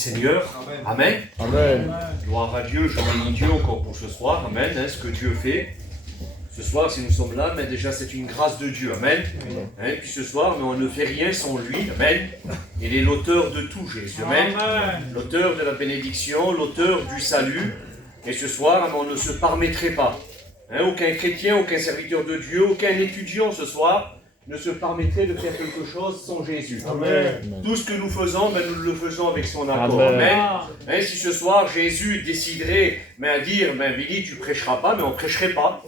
Seigneur. Amen. Amen. Gloire à Dieu, je bénis Dieu encore pour ce soir. Amen. Ce que Dieu fait. Ce soir, si nous sommes là, mais déjà c'est une grâce de Dieu. Amen. Puis ce soir, mais on ne fait rien sans lui. Amen. Il est l'auteur de tout, Jésus. Amen. L'auteur de la bénédiction, l'auteur du salut. Et ce soir, on ne se permettrait pas. Aucun chrétien, aucun serviteur de Dieu, aucun étudiant ce soir ne se permettrait de faire quelque chose sans Jésus. Amen. Tout ce que nous faisons, nous le faisons avec son accord. Amen. Si ce soir Jésus déciderait à dire, Billy, tu ne prêcheras pas, mais on ne prêcherait pas.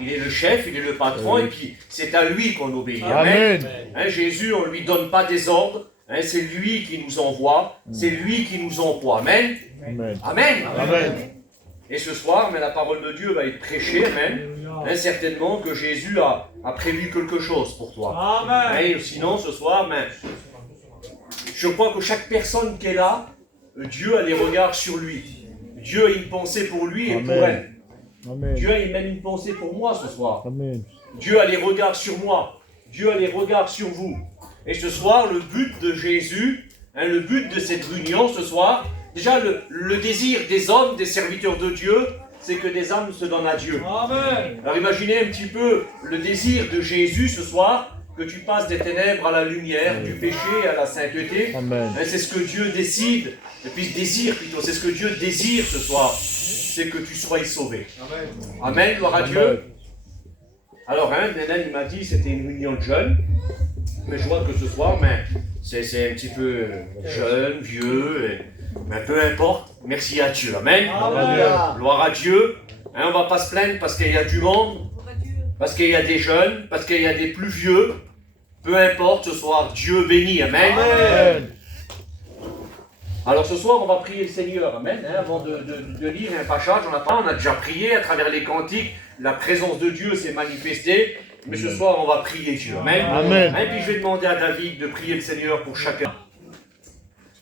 Il est le chef, il est le patron, et puis c'est à lui qu'on obéit. Amen. Jésus, on ne lui donne pas des ordres. C'est lui qui nous envoie, c'est lui qui nous emploie. Amen. Amen. Amen. Amen. Et ce soir, la parole de Dieu va être prêchée. Amen. Certainement que Jésus a prévu quelque chose pour toi. Amen. Sinon, ce soir, je crois que chaque personne qui est là, Dieu a les regards sur lui. Dieu a une pensée pour lui et pour elle. Amen. Dieu a même une pensée pour moi ce soir. Amen. Dieu a les regards sur moi. Dieu a les regards sur vous. Et ce soir, le but de Jésus, le but de cette réunion ce soir, déjà le désir des hommes, des serviteurs de Dieu, c'est que des âmes se donnent à Dieu. Amen. Alors imaginez un petit peu le désir de Jésus ce soir, que tu passes des ténèbres à la lumière, du péché à la sainteté. Amen. C'est ce que Dieu décide, et puis désire plutôt, c'est ce que Dieu désire ce soir, c'est que tu sois sauvé. Amen. Amen, gloire à Dieu. Alors, Nénen, il m'a dit c'était une réunion de jeunes, mais je vois que ce soir, c'est un petit peu jeune, vieux, mais peu importe, merci à Dieu. Amen. Amen. Gloire à Dieu. On ne va pas se plaindre parce qu'il y a du monde, parce qu'il y a des jeunes, parce qu'il y a des plus vieux. Peu importe, ce soir, Dieu bénit. Amen. Amen. Alors ce soir, on va prier le Seigneur. Amen. Avant de lire un passage, on a déjà prié à travers les cantiques. La présence de Dieu s'est manifestée. Mais ce soir, on va prier Dieu. Amen. Amen. Et puis je vais demander à David de prier le Seigneur pour chacun.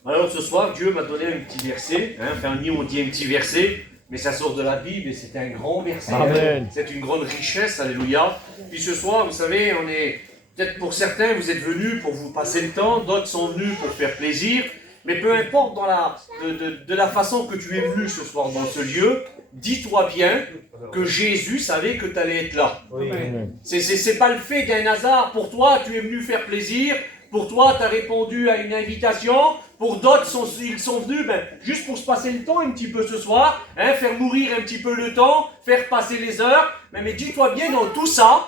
Alors ce soir, Dieu m'a donné un petit verset. Nous on dit un petit verset, mais ça sort de la Bible et c'est un grand verset. Amen. C'est une grande richesse, alléluia. Puis ce soir, vous savez, on est peut-être pour certains, vous êtes venus pour vous passer le temps, d'autres sont venus pour faire plaisir. Mais peu importe de la façon que tu es venu ce soir dans ce lieu, dis-toi bien que Jésus savait que tu allais être là. Amen. C'est pas le fait d'un hasard. Pour toi, tu es venu faire plaisir. Pour toi, tu as répondu à une invitation. Pour d'autres, ils sont venus juste pour se passer le temps un petit peu ce soir, faire mourir un petit peu le temps, faire passer les heures. Mais dis-toi bien, dans tout ça,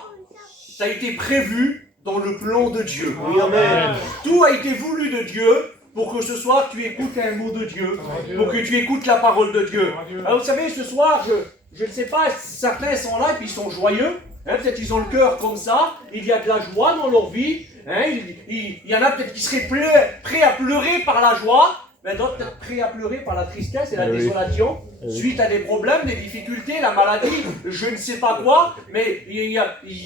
ça a été prévu dans le plan de Dieu. Oui, amen. Tout a été voulu de Dieu pour que ce soir, tu écoutes un mot de Dieu, pour que tu écoutes la parole de Dieu. Alors, vous savez, ce soir, je ne sais pas, certains sont là et puis ils sont joyeux. Peut-être ils ont le cœur comme ça, il y a de la joie dans leur vie. Il y en a peut-être qui seraient prêts à pleurer par la joie, mais d'autres peut-être prêts à pleurer par la tristesse et la désolation, suite à des problèmes, des difficultés, la maladie, je ne sais pas quoi, mais il y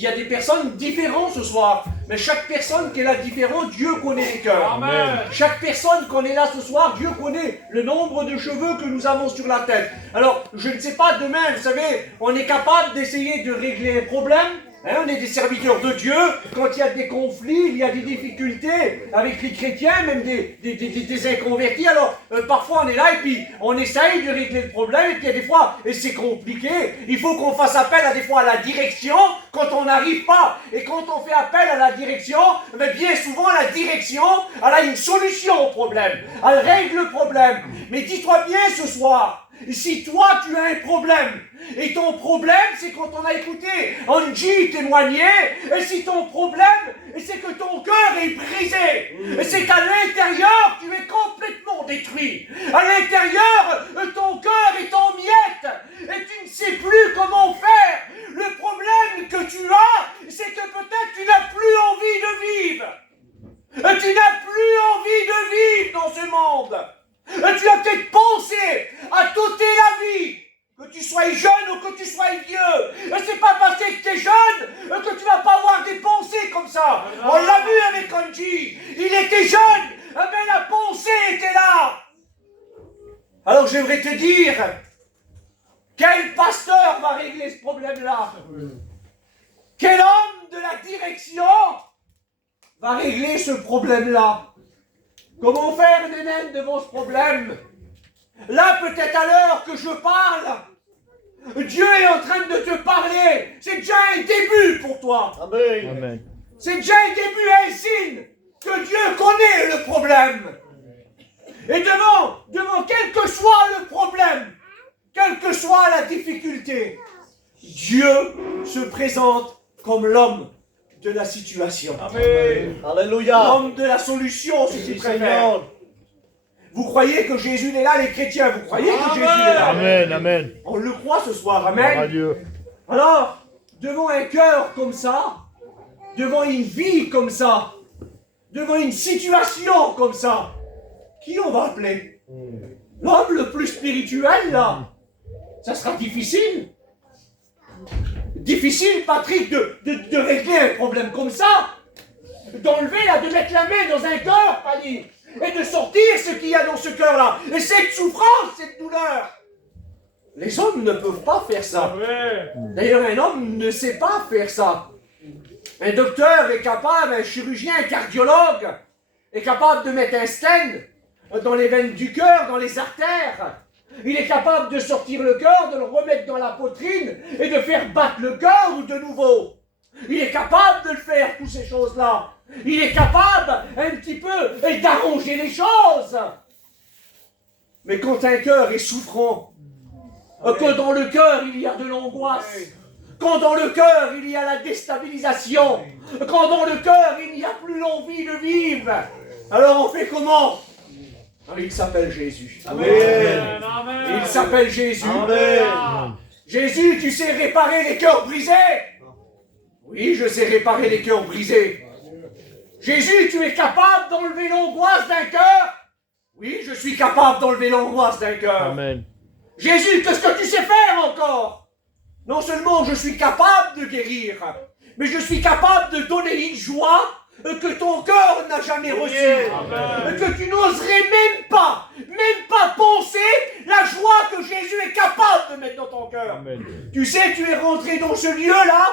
a des personnes différentes ce soir. Mais chaque personne qui est là différente, Dieu connaît les cœurs. Amen. Chaque personne qu'on est là ce soir, Dieu connaît le nombre de cheveux que nous avons sur la tête. Alors, je ne sais pas, demain, vous savez, on est capable d'essayer de régler les problèmes. On est des serviteurs de Dieu. Quand il y a des conflits, il y a des difficultés avec les chrétiens, même des inconvertis. Alors, parfois on est là et puis on essaye de régler le problème. Et puis il y a des fois, et c'est compliqué, il faut qu'on fasse appel à des fois à la direction quand on n'arrive pas. Et quand on fait appel à la direction, bien souvent la direction, elle a une solution au problème. Elle règle le problème. Mais dis-toi bien ce soir, si toi tu as un problème, et ton problème c'est quand on a écouté Angie témoigner, et si ton problème c'est que ton cœur est brisé, et c'est qu'à l'intérieur tu es complètement détruit, à l'intérieur ton cœur est en miettes, et tu ne sais plus comment faire. Le problème que tu as, c'est que peut-être tu n'as plus envie de vivre, tu n'as plus envie de vivre dans ce monde. Tu as peut-être pensé à t'ôter la vie, que tu sois jeune ou que tu sois vieux. Et c'est pas parce que tu es jeune que tu vas pas avoir des pensées comme ça. On l'a vu avec Angie. Il était jeune, mais la pensée était là. Alors j'aimerais te dire, quel pasteur va régler ce problème-là? Quel homme de la direction va régler ce problème-là? Comment faire, Nénène, devant ce problème? Là, peut-être à l'heure que je parle, Dieu est en train de te parler. C'est déjà un début pour toi. Amen. Amen. C'est déjà un début, un signe que Dieu connaît le problème. Et devant quel que soit le problème, quelle que soit la difficulté, Dieu se présente comme l'homme de la situation. Amen. Alléluia. L'homme de la solution, si tu Oui, préfères. Seigneur. Vous croyez que Jésus est là, les chrétiens? Vous croyez que Jésus est là? Amen. Amen. On le croit ce soir, Gloire à amen. Dieu. Alors, devant un cœur comme ça, devant une vie comme ça, devant une situation comme ça, qui on va appeler? L'homme le plus spirituel, là. Ça sera difficile. Difficile, Patrick, de régler un problème comme ça. D'enlever, là, de mettre la main dans un cœur, Fanny, et de sortir ce qu'il y a dans ce cœur-là. Et cette souffrance, cette douleur. Les hommes ne peuvent pas faire ça. D'ailleurs, un homme ne sait pas faire ça. Un docteur est capable, un chirurgien, un cardiologue, est capable de mettre un stent dans les veines du cœur, dans les artères. Il est capable de sortir le cœur, de le remettre dans la poitrine et de faire battre le cœur de nouveau. Il est capable de le faire, toutes ces choses-là. Il est capable, un petit peu, d'arranger les choses. Mais quand un cœur est souffrant, que dans le cœur il y a de l'angoisse, quand dans le cœur il y a la déstabilisation, quand dans le cœur il n'y a plus l'envie de vivre, alors on fait comment? Il s'appelle Jésus. Amen. Il s'appelle Jésus. Amen. Jésus, tu sais réparer les cœurs brisés? Oui, je sais réparer les cœurs brisés. Jésus, tu es capable d'enlever l'angoisse d'un cœur? Oui, je suis capable d'enlever l'angoisse d'un cœur. Amen. Jésus, qu'est-ce que tu sais faire encore? Non seulement je suis capable de guérir, mais je suis capable de donner une joie que ton cœur n'a jamais reçue. Que tu n'oserais même pas penser la joie que Jésus est capable de mettre dans ton cœur. Amen. Tu sais, tu es rentré dans ce lieu-là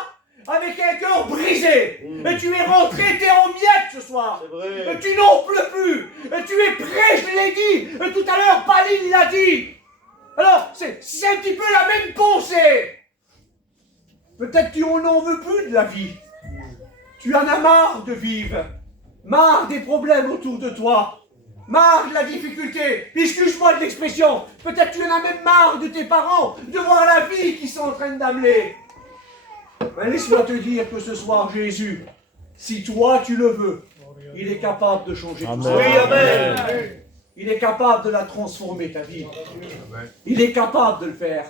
avec un cœur brisé. Et tu es rentré, tu es en miettes ce soir. C'est vrai. Et tu n'en peux plus. Et tu es prêt, je l'ai dit. Et tout à l'heure, Pauline l'a dit. Alors, c'est un petit peu la même pensée. Peut-être tu n'en veux plus de la vie. Tu en as marre de vivre. Marre des problèmes autour de toi. Marre de la difficulté. Excuse-moi de l'expression. Peut-être tu en as même marre de tes parents, de voir la vie qui sont en train d'amener. Mais laisse-moi te dire que ce soir, Jésus, si toi tu le veux, il est capable de changer tout ça. Oui, amen. Il est capable de la transformer, ta vie. Il est capable de le faire.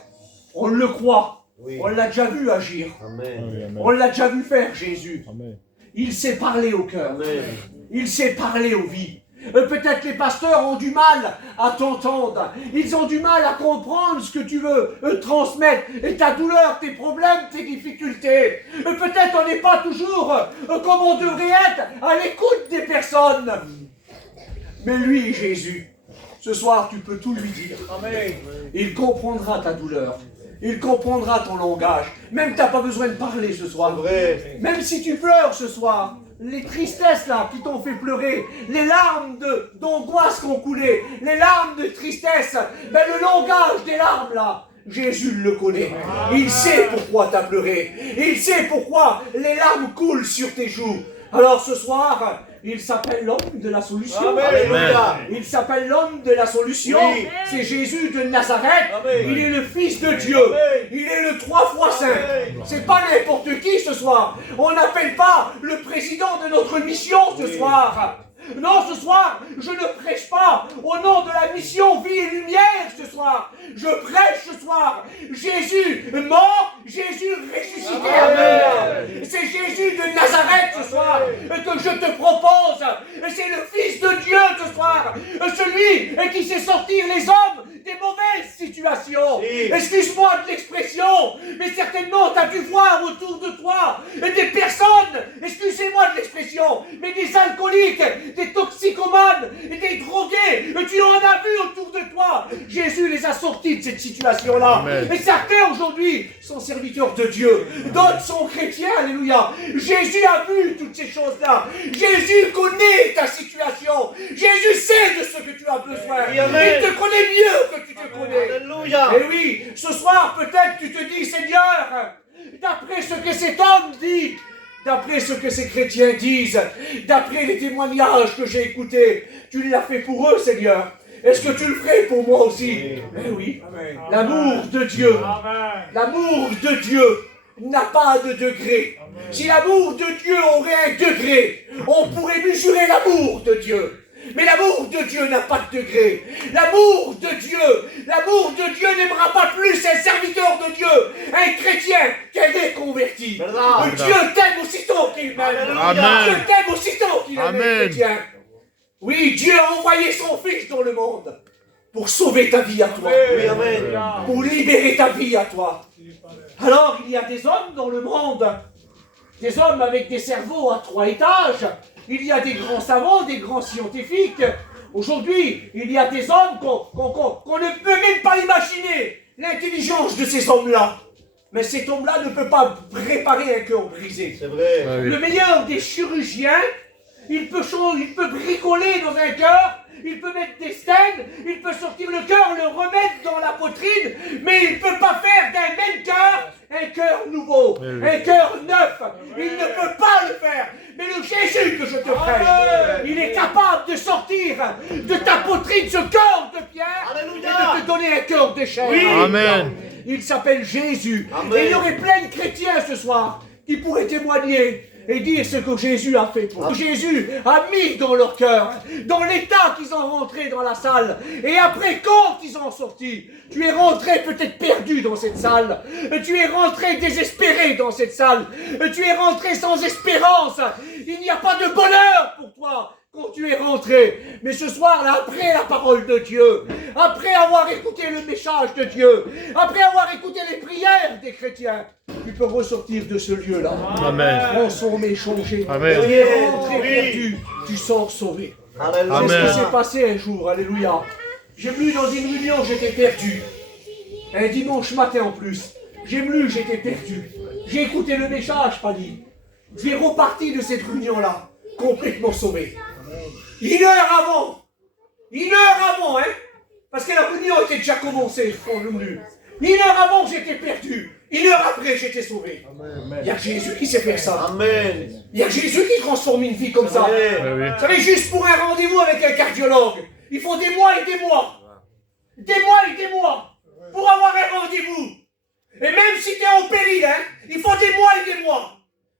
On le croit. Oui. On l'a déjà vu agir. Amen. On l'a déjà vu faire, Jésus. Amen. Il sait parler au cœur. Amen. Il sait parler aux vies. Peut-être les pasteurs ont du mal à t'entendre. Ils ont du mal à comprendre ce que tu veux transmettre. Et ta douleur, tes problèmes, tes difficultés. Peut-être on n'est pas toujours comme on devrait être à l'écoute des personnes. Mais lui, Jésus, ce soir, tu peux tout lui dire. Amen. Il comprendra ta douleur. Il comprendra ton langage. Même tu n'as pas besoin de parler ce soir. Vrai. Même si tu pleures ce soir, les tristesses là qui t'ont fait pleurer, les larmes d'angoisse qui ont coulé, les larmes de tristesse, ben le langage des larmes là, Jésus le connaît. Il sait pourquoi tu as pleuré. Il sait pourquoi les larmes coulent sur tes joues. Alors ce soir, il s'appelle l'homme de la solution. Alléluia. Il s'appelle l'homme de la solution. Oui. C'est Jésus de Nazareth. Amen. Il est le Fils de Dieu. Amen. Il est le 3 fois saint. Amen. C'est pas n'importe qui ce soir. On n'appelle pas le président de notre mission ce soir. Non, ce soir, je ne prêche pas au nom de la mission Vie et Lumière ce soir. Je prêche ce soir Jésus mort, Jésus ressuscité. Amen. C'est Jésus de Nazareth ce soir que je te propose. C'est le Fils de Dieu ce soir. Celui qui sait sortir les hommes des mauvaises situations. Oui. Excuse-moi de l'expression, mais certainement tu as dû voir autour de toi des personnes, excusez-moi de l'expression, mais des alcooliques, des toxicomanes, des drogués. Tu en as vu autour de toi. fois, Jésus les a sortis de cette situation-là. Amen. Et certains aujourd'hui sont serviteurs de Dieu. D'autres sont chrétiens, alléluia. Jésus a vu toutes ces choses-là. Jésus connaît ta situation. Jésus sait de ce que tu as besoin. Amen. Il te connaît mieux que tu te connais. Alléluia. Et oui, ce soir, peut-être tu te dis, Seigneur, d'après ce que cet homme dit, d'après ce que ces chrétiens disent, d'après les témoignages que j'ai écoutés, tu l'as fait pour eux, Seigneur. Est-ce que tu le ferais pour moi aussi? Eh oui. L'amour de Dieu, l'amour de Dieu n'a pas de degré. Si l'amour de Dieu aurait un degré, on pourrait mesurer l'amour de Dieu. Mais l'amour de Dieu n'a pas de degré. L'amour de Dieu n'aimera pas plus un serviteur de Dieu, un chrétien, qu'un déconverti. Dieu t'aime aussitôt qu'il m'aime. Amen. Dieu t'aime aussitôt qu'il aime un Amen. chrétien. Oui, Dieu a envoyé son Fils dans le monde pour sauver ta vie à toi, Oui, amen. pour libérer ta vie à toi. Alors, il y a des hommes dans le monde, des hommes avec des cerveaux à 3 étages. Il y a des grands savants, des grands scientifiques. Aujourd'hui, il y a des hommes qu'on ne peut même pas imaginer l'intelligence de ces hommes-là. Mais cet homme-là ne peut pas réparer un cœur brisé. C'est vrai. Ah oui. Le meilleur des chirurgiens, il peut bricoler dans un cœur, il peut mettre des stènes, il peut sortir le cœur, le remettre dans la poitrine, mais il ne peut pas faire d'un même cœur un cœur nouveau, Oui, oui. un cœur neuf. Il ne peut pas le faire. Mais le Jésus que je te prêche, il est capable de sortir de ta poitrine ce cœur de pierre Alléluia. et de te donner un cœur de chair. Oui. Amen. Il s'appelle Jésus. Amen. Et il y aurait plein de chrétiens ce soir qui pourraient témoigner et dire ce que Jésus a fait pour eux. Jésus a mis dans leur cœur, dans l'état qu'ils ont rentré dans la salle. Et après, quand ils ont sorti, tu es rentré peut-être perdu dans cette salle. Tu es rentré désespéré dans cette salle. Tu es rentré sans espérance. Il n'y a pas de bonheur pour toi quand tu es rentré. Mais ce soir-là, après la parole de Dieu, après avoir écouté le message de Dieu, après avoir écouté les prières des chrétiens, tu peux ressortir de ce lieu-là. Amen. Transformé, changé. Amen. Tu es rentré Oui. perdu, tu sors sauvé. Alléluia. C'est ce Amen. qui s'est passé un jour, alléluia. J'ai lu dans une réunion, j'étais perdu. Un dimanche matin en plus. J'ai lu, j'étais perdu. J'ai écouté le message, Pali. J'ai reparti de cette réunion-là, complètement sauvé. 1 heure avant, hein, parce que la réunion était déjà commencée, quand je lu. 1 heure avant, j'étais perdu. 1 heure après, j'étais sauvé. Il y a Jésus qui sait faire ça. Amen. Il y a Jésus qui transforme une vie comme ça. Amen. Oui, oui. Vous savez, juste pour un rendez-vous avec un cardiologue, il faut des mois et des mois. Des mois et des mois pour avoir un rendez-vous. Et même si tu es en péril, hein, il faut des mois et des mois.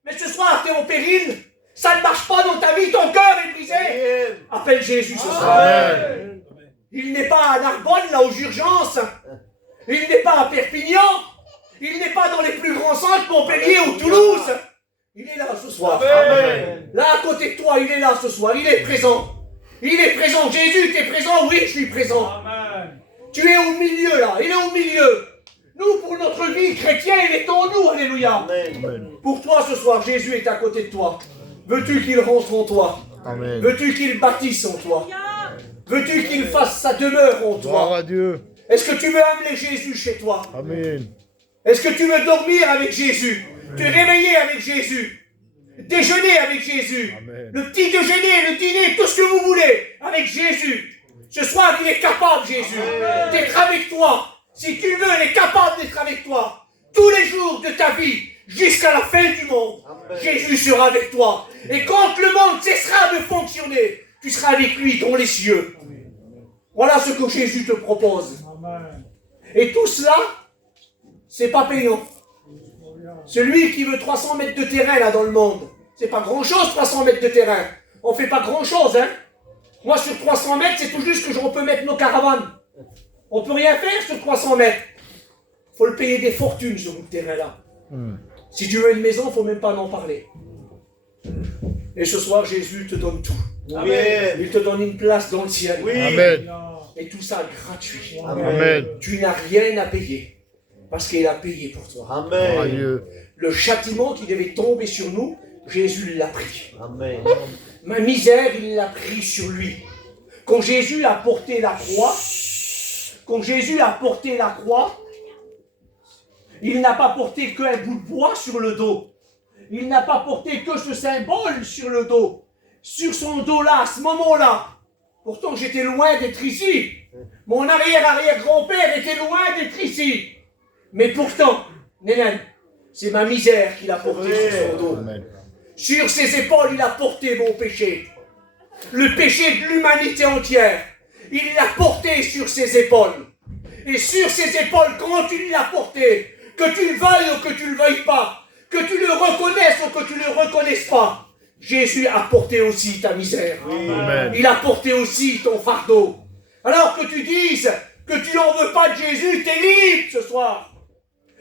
Mais ce soir, tu es en péril, ça ne marche pas dans ta vie, ton cœur est brisé. Amen. Appelle Jésus ce soir. Amen. Il n'est pas à Narbonne, là, aux urgences. Il n'est pas à Perpignan. Il n'est pas dans les plus grands centres, Montpellier ou Toulouse. Il est là ce soir. Amen. Là, à côté de toi, il est là ce soir. Il est présent. Il est présent. Jésus, tu es présent? Oui, je suis présent. Tu es au milieu, là. Il est au milieu. Nous, pour notre vie chrétienne, il est en nous. Alléluia. Amen. Pour toi, ce soir, Jésus est à côté de toi. Veux-tu qu'il rentre en toi? Amen. Veux-tu qu'il bâtisse en toi? Veux-tu qu'il fasse sa demeure en Gloire toi? à Dieu. Est-ce que tu veux amener Jésus chez toi? Amen. Est-ce que tu veux dormir avec Jésus? Te réveiller avec Jésus? Déjeuner avec Jésus? Amen. Le petit déjeuner, le dîner, tout ce que vous voulez avec Jésus. Ce soir, il est capable, Jésus, d'être avec toi. Si tu le veux, il est capable d'être avec toi. Tous les jours de ta vie, jusqu'à la fin du monde, Amen. Jésus sera avec toi. Et quand le monde cessera de fonctionner, tu seras avec lui dans les cieux. Voilà ce que Jésus te propose. Et tout cela, c'est pas payant. Celui qui veut 300 mètres de terrain là dans le monde, c'est pas grand chose 300 mètres de terrain. On fait pas grand chose, hein. Moi sur 300 mètres, c'est tout juste que on peut mettre nos caravanes. On peut rien faire sur 300 mètres. Faut le payer des fortunes sur le terrain là. Si tu veux une maison, faut même pas en parler. Et ce soir, Jésus te donne tout. Amen. Il te donne une place dans le ciel. Oui. Amen. Et tout ça gratuit. Amen. Tu n'as rien à payer. Parce qu'il a payé pour toi. Gloire à Amen. Dieu. Le châtiment qui devait tomber sur nous, Jésus l'a pris. Amen. Ma misère, il l'a pris sur lui. Quand Jésus a porté la croix, quand Jésus a porté la croix, il n'a pas porté qu'un bout de bois sur le dos. Il n'a pas porté que ce symbole sur le dos. Sur son dos là, à ce moment-là. Pourtant, j'étais loin d'être ici. Mon arrière-arrière-grand-père était loin d'être ici. Mais pourtant, Nénen, c'est ma misère qu'il a portée sur son dos. Amen. Sur ses épaules, il a porté mon péché. Le péché de l'humanité entière. Il l'a porté sur ses épaules. Et sur ses épaules, quand tu l'as porté, que tu le veuilles ou que tu ne le veuilles pas, que tu le reconnaisses ou que tu ne le reconnaisses pas, Jésus a porté aussi ta misère. Amen. Il a porté aussi ton fardeau. Alors que tu dises que tu n'en veux pas de Jésus, tu es libre ce soir.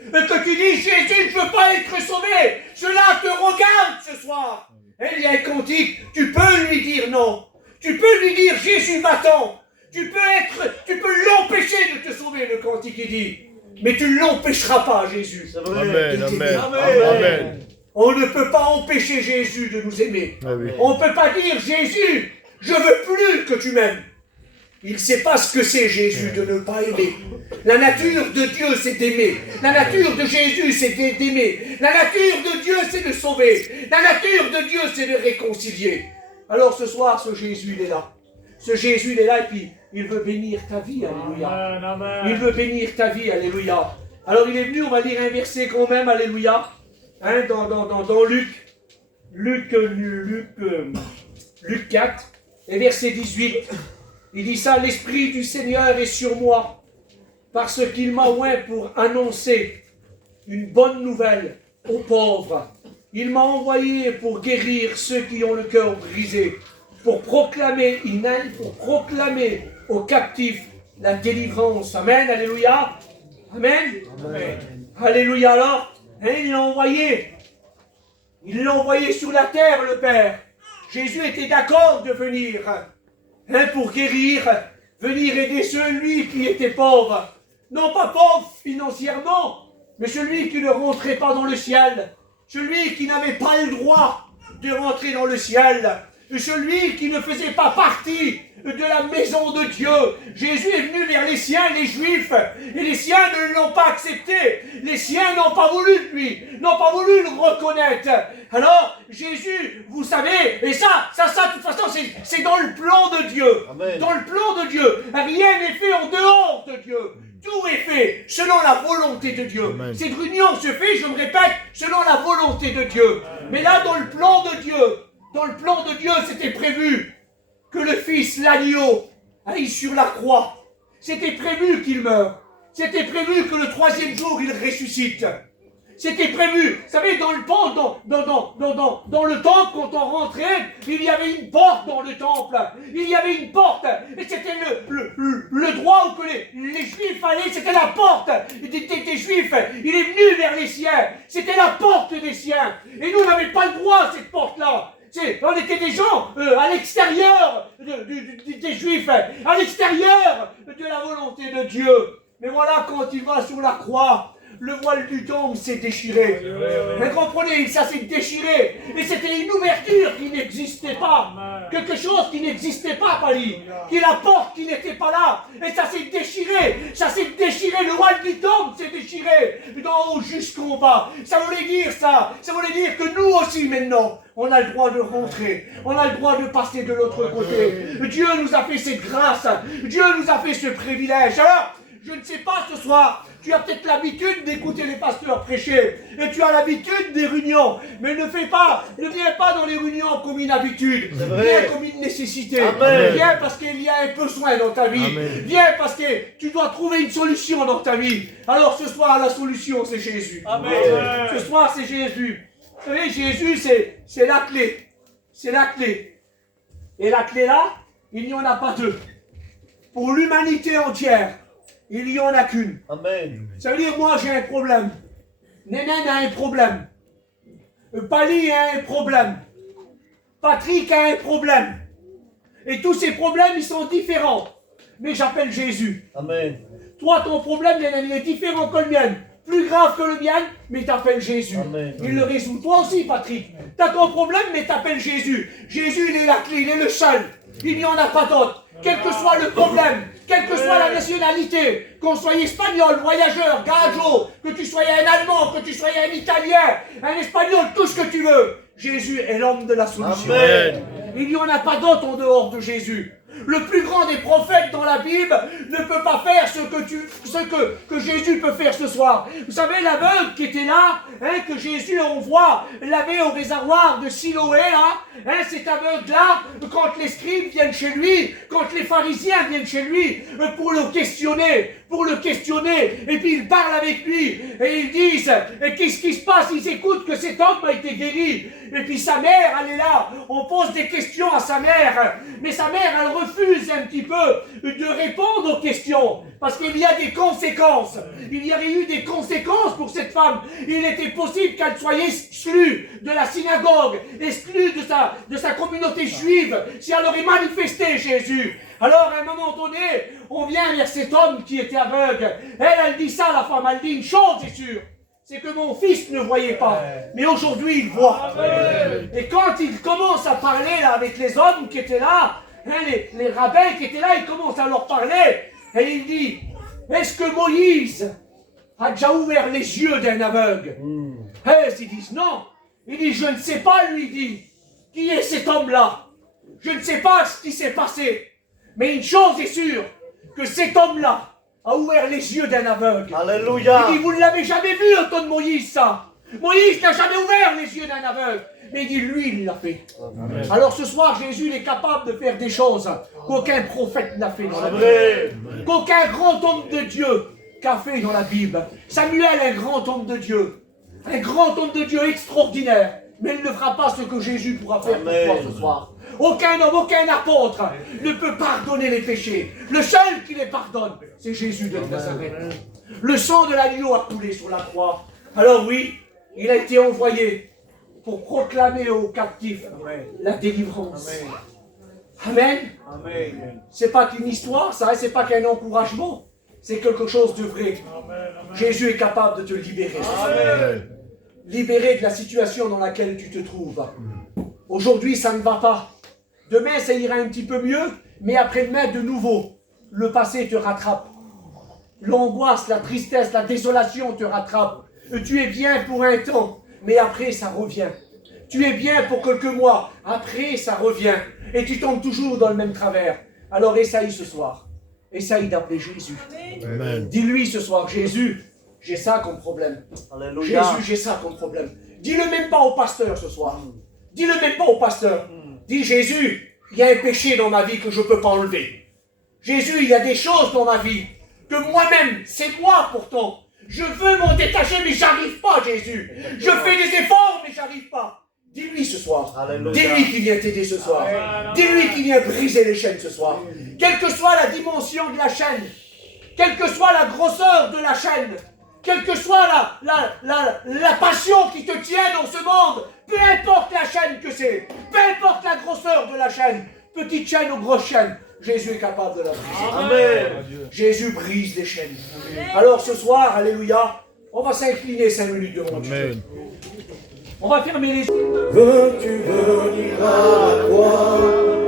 Et que tu dis Jésus, je ne veux pas être sauvé, cela te regarde ce soir. Et il y a un cantique, tu peux lui dire non. Tu peux lui dire Jésus m'attend. Tu peux l'empêcher de te sauver, le cantique il dit. Mais tu ne l'empêcheras pas, Jésus. Amen. Amen. Amen. Amen. On ne peut pas empêcher Jésus de nous aimer. Ah oui. On ne peut pas dire Jésus, je veux plus que tu m'aimes. Il ne sait pas ce que c'est Jésus de ne pas aimer. La nature de Dieu c'est d'aimer. La nature de Jésus c'est d'aimer. La nature de Dieu c'est de sauver. La nature de Dieu c'est de réconcilier. Alors ce soir ce Jésus il est là. Ce Jésus il est là et puis il veut bénir ta vie, alléluia. Il veut bénir ta vie, alléluia. Alors il est venu, on va lire un verset quand même, alléluia. Hein, dans Luc 4, et verset 18. Il dit ça, l'Esprit du Seigneur est sur moi, parce qu'il m'a oint pour annoncer une bonne nouvelle aux pauvres. Il m'a envoyé pour guérir ceux qui ont le cœur brisé, pour proclamer aux captifs la délivrance. Amen, alléluia. Amen. Amen. Alléluia. Alors, hein, il l'a envoyé sur la terre, le Père. Jésus était d'accord de venir. Pour guérir, venir aider celui qui était pauvre. Non pas pauvre financièrement, mais celui qui ne rentrait pas dans le ciel. Celui qui n'avait pas le droit de rentrer dans le ciel. Celui qui ne faisait pas partie de la maison de Dieu. Jésus est venu vers les siens, les Juifs, et les siens ne l'ont pas accepté. Les siens n'ont pas voulu de lui, n'ont pas voulu le reconnaître. Alors, Jésus, vous savez, et ça, de toute façon, c'est dans le plan de Dieu. Amen. Dans le plan de Dieu. Rien n'est fait en dehors de Dieu. Tout est fait selon la volonté de Dieu. Amen. Cette réunion se fait, je me répète, selon la volonté de Dieu. Mais là, dans le plan de Dieu, c'était prévu que le Fils, l'agneau, aille sur la croix. C'était prévu qu'il meure. C'était prévu que le troisième jour, il ressuscite. C'était prévu. Vous savez, dans le temple, quand on rentrait, il y avait une porte dans le temple. Il y avait une porte. Et c'était le droit où que les Juifs allaient, c'était la porte des Juifs. Il est venu vers les siens. C'était la porte des siens. Et nous, on n'avait pas le droit à cette porte-là. On était des gens à l'extérieur des Juifs, à l'extérieur de la volonté de Dieu. Mais voilà, quand il va sur la croix, le voile du temple s'est déchiré. Vous comprenez, ça s'est déchiré. Et c'était une ouverture qui n'existait pas. Quelque chose qui n'existait pas, Pali. Qui la porte qui n'était pas là. Et ça s'est déchiré. Ça s'est déchiré. Le voile du temple s'est déchiré. D'en haut jusqu'en bas. Ça voulait dire ça. Ça voulait dire que nous aussi maintenant, on a le droit de rentrer. On a le droit de passer de l'autre côté. Dieu nous a fait cette grâce. Dieu nous a fait ce privilège. Alors, je ne sais pas ce soir, tu as peut-être l'habitude d'écouter les pasteurs prêcher, et tu as l'habitude des réunions, mais ne viens pas dans les réunions comme une habitude, viens comme une nécessité, Amen. Viens parce qu'il y a un besoin dans ta vie, Amen. Viens parce que tu dois trouver une solution dans ta vie. Alors ce soir, la solution c'est Jésus. Amen. Ce soir c'est Jésus. Vous savez, Jésus c'est la clé. C'est la clé. Et la clé là, il n'y en a pas deux. Pour l'humanité entière, il n'y en a qu'une. Amen. Ça veut dire, moi j'ai un problème. Nénen a un problème. Pali a un problème. Patrick a un problème. Et tous ces problèmes, ils sont différents. Mais j'appelle Jésus. Amen. Toi, ton problème, Nénen, il est différent que le mien. Plus grave que le mien, mais t'appelles Jésus. Amen. Il le résout. Toi aussi, Patrick. T'as ton problème, mais t'appelles Jésus. Jésus, il est la clé, il est le seul. Il n'y en a pas d'autre. quel que soit le problème, quelle que soit la nationalité, qu'on soit espagnol, voyageur, gajo, que tu sois un Allemand, que tu sois un Italien, un Espagnol, tout ce que tu veux. Jésus est l'homme de la solution. Amen. Il n'y en a pas d'autre en dehors de Jésus. Le plus grand des prophètes dans la Bible ne peut pas faire ce que Jésus peut faire ce soir. Vous savez, l'aveugle qui était là, que Jésus, on voit, l'avait au réservoir de Siloé, cet aveugle-là, quand les scribes viennent chez lui, quand les pharisiens viennent chez lui, pour le questionner, et puis ils parlent avec lui, et ils disent, qu'est-ce qui se passe? Ils écoutent que cet homme a été guéri, et puis sa mère, elle est là, on pose des questions à sa mère, mais sa mère, elle refuse un petit peu de répondre aux questions, parce qu'il y a des conséquences. Il y aurait eu des conséquences pour cette femme. Il était possible qu'elle soit exclue de la synagogue, exclue de sa communauté juive, si elle aurait manifesté Jésus. Alors, à un moment donné, on vient vers cet homme qui était aveugle. Elle dit ça, la femme, elle dit une chose, c'est sûr. C'est que mon fils ne voyait pas, mais aujourd'hui il voit. Et quand il commence à parler là, avec les hommes qui étaient là, les rabbins qui étaient là, il commence à leur parler, et il dit, est-ce que Moïse a déjà ouvert les yeux d'un aveugle? Ils disent non. Il dit, je ne sais pas, lui dit, qui est cet homme-là? Je ne sais pas ce qui s'est passé. Mais une chose est sûre, que cet homme-là a ouvert les yeux d'un aveugle. Alléluia. Il dit, vous ne l'avez jamais vu au temps de Moïse, ça. Moïse n'a jamais ouvert les yeux d'un aveugle. Mais il dit, lui, il l'a fait. Amen. Alors ce soir, Jésus il est capable de faire des choses qu'aucun prophète n'a fait dans la Bible. Qu'aucun grand homme de Dieu qu'a fait dans la Bible. Samuel est un grand homme de Dieu. Un grand homme de Dieu extraordinaire. Mais il ne fera pas ce que Jésus pourra faire pour toi ce soir. Aucun homme, aucun apôtre ne peut pardonner les péchés. Le seul qui les pardonne, c'est Jésus de Nazareth. Le sang de l'agneau a coulé sur la croix. Alors oui, il a été envoyé pour proclamer aux captifs la délivrance. Amen. Amen. C'est pas qu'une histoire, ça, c'est pas qu'un encouragement. C'est quelque chose de vrai. Amen. Jésus est capable de te libérer. Amen. Libérer de la situation dans laquelle tu te trouves. Aujourd'hui, ça ne va pas. Demain, ça ira un petit peu mieux, mais après-demain, de nouveau, le passé te rattrape. L'angoisse, la tristesse, la désolation te rattrape. Tu es bien pour un temps, mais après, ça revient. Tu es bien pour quelques mois, après, ça revient. Et tu tombes toujours dans le même travers. Alors, essaye ce soir. Essaye d'appeler Jésus. Amen. Dis-lui ce soir, Jésus, j'ai ça comme problème. Alléluia. Jésus, j'ai ça comme problème. Dis-le même pas au pasteur ce soir. Dis-le même pas au pasteur. Dis, Jésus, il y a un péché dans ma vie que je ne peux pas enlever. Jésus, il y a des choses dans ma vie que moi-même, c'est moi pourtant. Je veux m'en détacher, mais j'arrive pas, Jésus. Je fais des efforts, mais j'arrive pas. Dis-lui ce soir. Dis-lui qui vient t'aider ce soir. Dis-lui qui vient briser les chaînes ce soir. Quelle que soit la dimension de la chaîne, quelle que soit la grosseur de la chaîne, quelle que soit la passion qui te tient dans ce monde, peu importe la chaîne que c'est, peu importe la grosseur de la chaîne, petite chaîne ou grosse chaîne, Jésus est capable de la briser. Amen. Jésus brise les chaînes. Amen. Alors ce soir, alléluia, on va s'incliner 5 minutes devant Dieu. On va fermer les yeux. Veux-tu venir à toi?